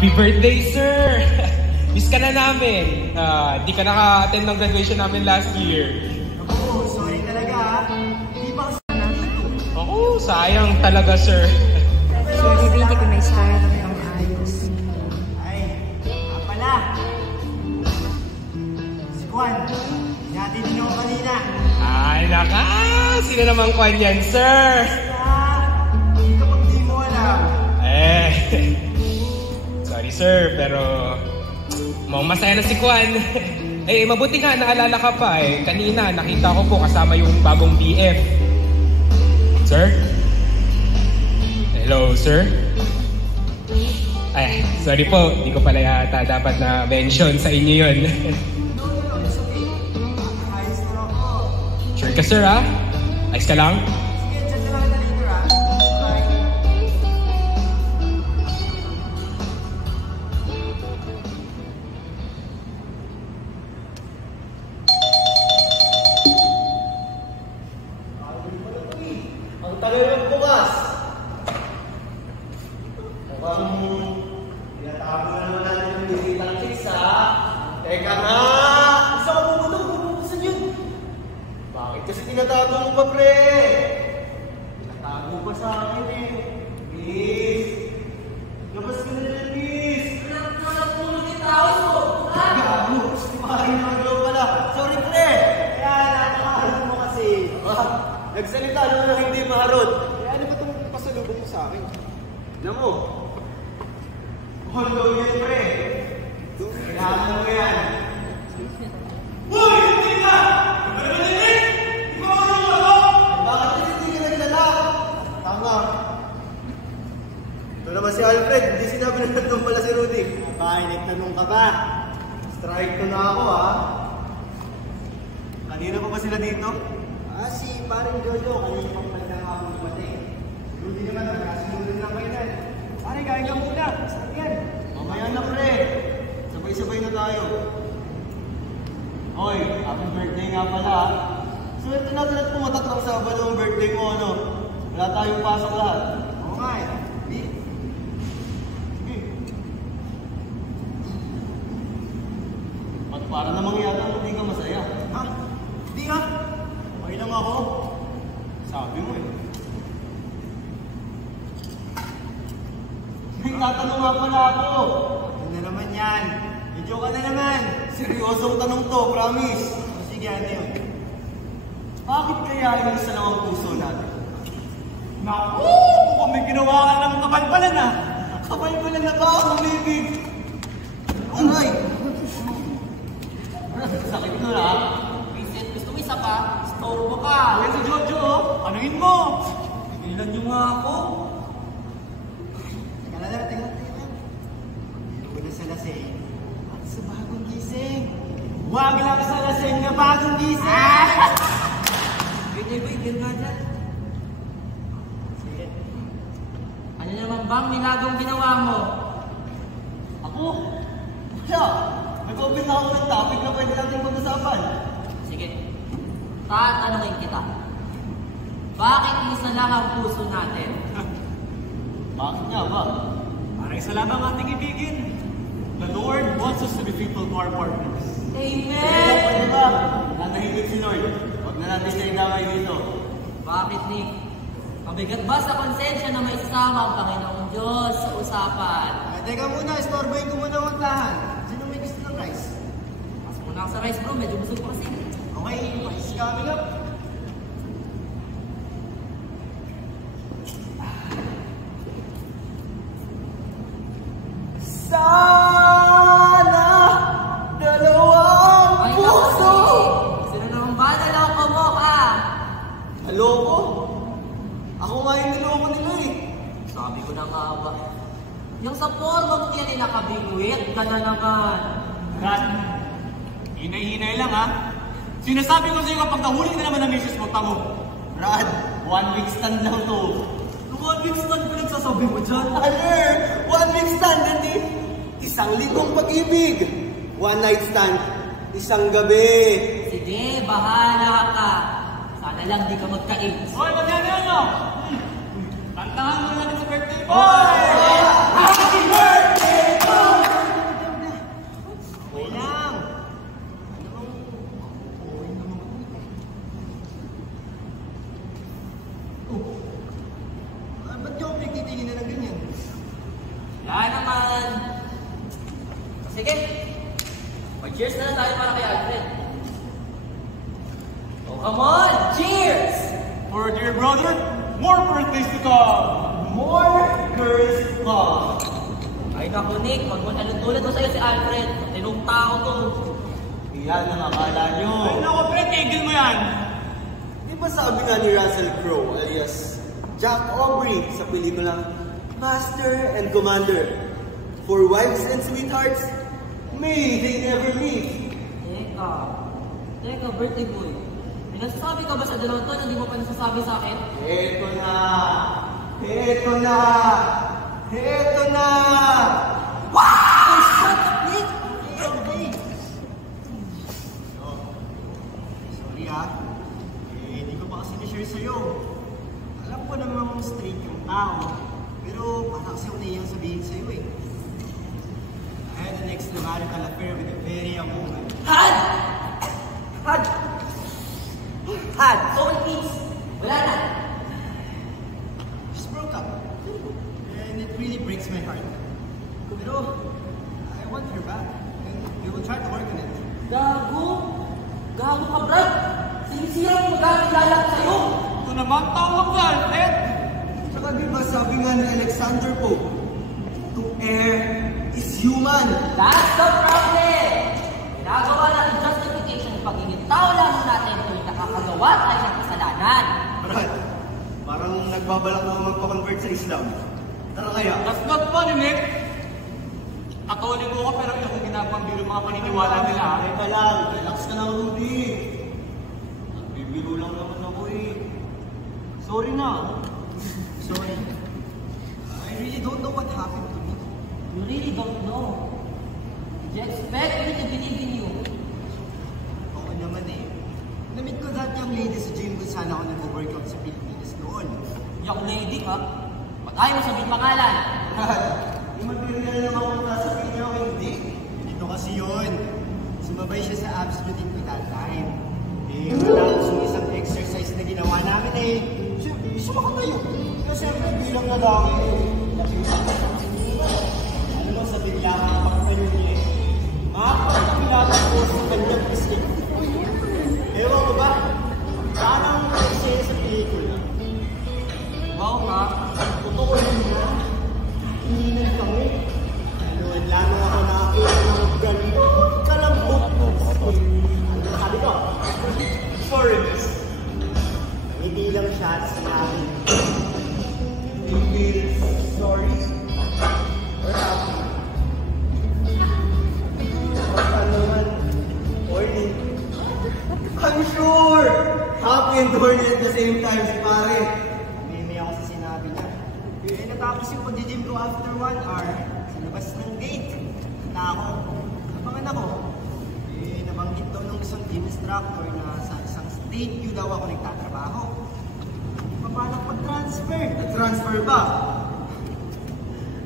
Happy birthday, sir! Miss ka na namin. Di ka naka-attend ng graduation namin last year. Oo, sorry talaga ha. Di ba kasi Oo, sayang talaga, sir. Sorry, hindi ko na-start ng ayos. ay, pala. Si Juan, natin din ako kanina. Ay, naka! Sino naman Kwan yan, sir? Hindi kapag di mo alam. Sorry, sir, pero mukhang masaya na si Kwan. Mabuti nga, naalala ka pa eh. Kanina, nakita ko po kasama yung bagong BF. Sir? Hello, sir? Ay, sorry po. Di ko pala yata dapat na mention sa inyo yun. No, it's okay. Ayos na ako. Sure ka, sir, ha? Ayos ka lang? Sige, chat na lang kita later ha. Bye. Ang tagal ng bukas. Mukhang tinatago na naman natin yung bisitang chicks, ha? Teka nga! Isa ka bubutong, bubuksan yun. Bakit kasi tinatago mo pa, pre? Tinatago pa sa akin eh. Miss! Labas ka na lang, miss! Nagtulog yung tao mo! Gago! Kumain na ang glow pala. Sorry, pre! Kaya, nakakaharap mo kasi. Nagsalita naman na hindi maharot. Kaya ano ba itong pasalubong mo sa akin? Alam mo, hondo yan, pre. Kailangan mo yan. Uy! Hindi ka! Hindi ka nalilig! Hindi ko marunong ako! Bakit kasi hindi ka naglala? Tama. Ito naman si Alfred. Hindi sinabi na nandun pala si Rudy. Bakit nagtanong ka ba? Strike to na ako, ha? Kanina pa ba sila dito? Si paring Jojo, kanina pang pala nga akong dumating. Rudy naman, nagkasunod lang kayo na. Pare, kain ka muna. Saan yan? Mamaya na, pre. Sabay-sabay na tayo. Hoy, happy birthday nga pala, ha? Swerte natin at pumatatlong Sabado ang birthday mo, ano? Wala tayong pasok lahat. Oo nga eh. Sige. At para namang yata hindi ka masaya. Ha? Hindi ha? Okay lang ako. Sabi mo eh. May tatanong nga pala ako. Ano na naman yan? Medyo ka na naman. Seryosong tanong to, promise. O sige, ano yun? Bakit kaya inisa lang ang puso natin? Naku! Kung may ginawa ka ng kabalbalan ah! Kabalbalan na ba ako, umibig? Aray! Sakit nun, ha? Vincent, gusto mo isa pa? Storbo ka. Ayan si Jojo oh! Anuhin mo! Tigilan niyo nga ako. Teka lang, teka lang. Hindi ko na sa lasing. At sa bagong gising. Huwag lang sa lasing na bagong gising! Wait, nga dyan. Sige. Ano naman bang milagong ginawa mo? Ako? Wala! Nag-open na ako ng topic na pwede natin pag-usapan. Sige, tatanungin kita. Bakit isa lang ang puso natin? Bakit nga ba? Para isa lamang ating ibigin. The Lord wants us to be faithful to our partners. Amen! Pwede ba? Nanahimik si Lord. Huwag na natin siya idamay dito. Bakit, Nick? Mabigat ba sa konsensya na may isama ang Panginoong Diyos sa usapan? Teka muna, istorbohin ko muna ang tahan. Sino may gusto ng rice? Mas muna sa rice bro, medyo busog pa kasi. Okay, rice coming up. Sana dalawang Ay, puso! sino naman ba naloko mo ka? Naloko? Ako nga yung niloko nila eh. Sabi ko na nga ba? Yung sa forma mo yan ay nakabigwit ka na naman. Brad, hinay-hinay lang ha. Sinasabi ko sa'yo kapag nahuli ka naman ng misis mo, tamo. Brad, 1 week stand lang to. 1 week stand ko nagsasabi mo dyan? Aler! 1 week stand, hindi? Isang linggong pag-ibig. 1 night stand. Isang gabi. Sige, bahala ka. Sana lang di ka magka-AIDS. Hoy, magkano? Tantahan mo natin sa birthday mo! Happy birthday to come on! Cheers! For dear brother, more birthdays to come! More girls to come! Ay naku, Nick, pag manalutulad ko sa'yo si Alfred, tinong tao to. Iyan ang akala nyo. Ay naku, pre, tigil mo yan! Di ba sabi nga ni Russell Crowe alias Jack Aubrey sa pelikulang Master and Commander, for wives and sweethearts, may they never meet. Teka, birthday boy. May nasasabi ka ba sa dalawang to na hindi mo pa nasasabi sa akin? Eto na! Eto na! Eto na! Wow! Shut up, Nick! Okay. Sorry hindi ko pa kasi na-share sa'yo. Alam ko namang straight yung tao, pero parang kasi ako nahiyang sabihin sa'yo eh. I had an extramarital affair with a very young woman. Had! So it means, wala na. Just broke up. And it really breaks my heart. Pero, I want her back. And we will try to work on it. Gago? Gago ka, Brad? Sinisira mo magkakilala ko sa'yo? Ito naman, tawag ka, Alfred! Tsaka di ba sabi nga ni Alexander Pope, to err is human. That's the problem! Ginagawa natin justification ng pagiging tao lang natin tuwing nakakagawa tayo ng kasalanan. Brad, parang nagbabalak na magpa-convert sa Islam. Tara kaya. That's not funny, Nick! Katoliko ko pero hindi akong ginapambiro yung mga paniniwala nila. Teka lang, relax ka lang, Rudy. Nagbibiro lang naman ako eh. Sorry na. Sorry. I really don't know what happened to me. You really don't know. Did you expect me to believe in you? Oo naman eh. Namit ko that young lady sa gym kung saan ako nag-workout sa Pilipinas noon. Young lady ka? Ba't ayaw mo sabihin pangalan? Brad, yung material naman kung nasabihin niyo ako hindi. Ganito kasi yun. Sumabay siya sa abs routine ko that time. Eh, matapos yung isang exercise na ginawa namin eh. Sumakatayo. Pero siyempre bilang lalaki eh. Ano lang sa bigla kang pagpano niya eh. Makakapagpilata ko sa kanyang bisik. Ewan ko ba? Parang siya sa pelikula. Wow ka. Totoo yun na. Hininan kami. Noon lamang ako nakakita ng gano'n kalambot mo. Sabi ko, sorry miss. Hindi lang siya at sinabi. You feel sorry? Or happy? Basta naman, horny. I'm sure! Happy and horny at the same time si pare. Mimi ako sa sinabi niya. Eh, natapos yung pag-gym ko after 1 hour sa labas ng gate. Punta ako. Nabangan ako. Eh, nabanggit daw ng isang gym instructor na sa isang state view daw ako nagtatrabaho. Paano pag-transfer? Nag-transfer ba?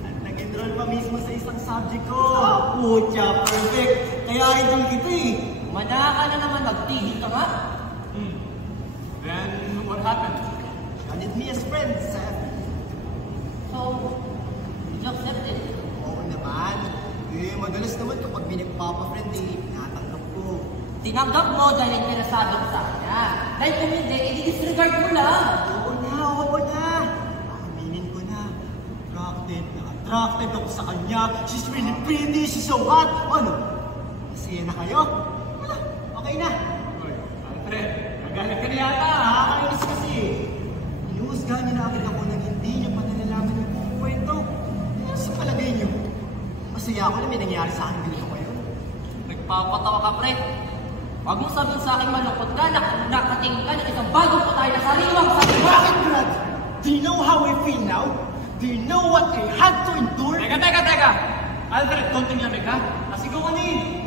At nag-enroll pa mismo sa isang subject ko. Putya, perfect. Kaya idol kita eh. Manaka na naman, magtigil ka nga. Then, what happened? Added me as friends sa So, did you accept it? Oo naman. Eh, madalas naman kapag pinagpapa-friend eh, natanggap ko. Tinanggap mo dahil interesado ka sa kanya. Dahil kung hindi, i-disregard mo lang. Oo na. Aminin ko na. Attracted ako sa kanya. She's really pretty, she's so hot. Ano? Masaya na kayo? Wala, okay na. Hoy, Alfred, magalit ka na yata. Nakakainis kasi. Inuusgahan niya na agad ako nang hindi niya pa nalalaman yung buong kwento. Ano sa palagay niyo? Masaya ako na may nangyari sa akin ganito kayo. Nagpapatawa ka, pre. Huwag mo sabihin sa akin malungkot ka na nakatingin ka ng isang bagong patay na sariwang sariwa. Bakit, Brad? Do you know how I feel now? Do you know what I had to endure? Teka! Alfred, konting lamig ha? Nasigaw ka na eh.